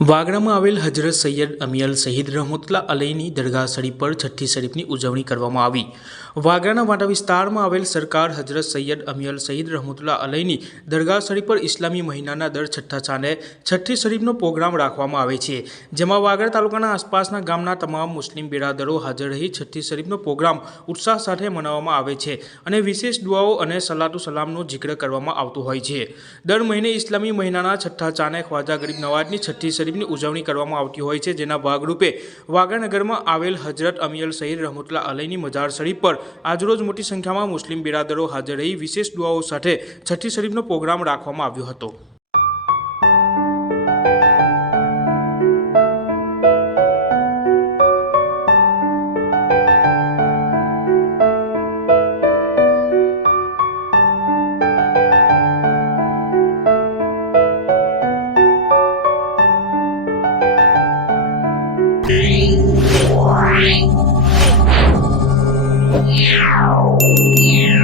વાગરામાં આવેલ હજરત સૈયદ અમિયલ શહીદ રહમતુલ્લાહ અલૈની દરગાહ શરીફ પર છઠ્ઠી શરીફની ઉજવણી કરવામાં આવી। વાગરાના વાંટા વિસ્તારમાં આવેલ સરકાર હજરત સૈયદ અમિયલ શહીદ રહમતુલ્લાહ અલૈની દરગાહ શરીફ પર ઇસ્લામી મહિનાના દર છઠ્ઠા ચાંદે છઠ્ઠી શરીફનો પ્રોગ્રામ રાખવામાં આવે છે, જેમાં વાગરા તાલુકાના આસપાસના ગામના તમામ મુસ્લિમ બિરાદરો હાજર રહી છઠ્ઠી શરીફનો પ્રોગ્રામ ઉત્સાહ સાથે મનાવવામાં આવે છે અને વિશેષ દુઆઓ અને સલાતો સલામનો જિક્ર કરવામાં આવતો હોય છે। દર મહિને ઇસ્લામી મહિનાના છઠ્ઠા ચાંદે ખ્વાજા ગરીબ નવાજની છઠ્ઠી શરીફની ઉજવણી કરવામાં આવતી હોય છે, જેના ભાગરૂપે વાગરાનગરમાં આવેલ હજરત અમિયલ શહીદ રહમતુલ્લાહ અલૈની મજાર શરીફ પર આજરોજ મોટી સંખ્યામાં મુસ્લિમ બિરાદરો હાજર રહી વિશેષ દુઆઓ સાથે છઠ્ઠી શરીફનો પ્રોગ્રામ રાખવામાં આવ્યો હતો। Yeah.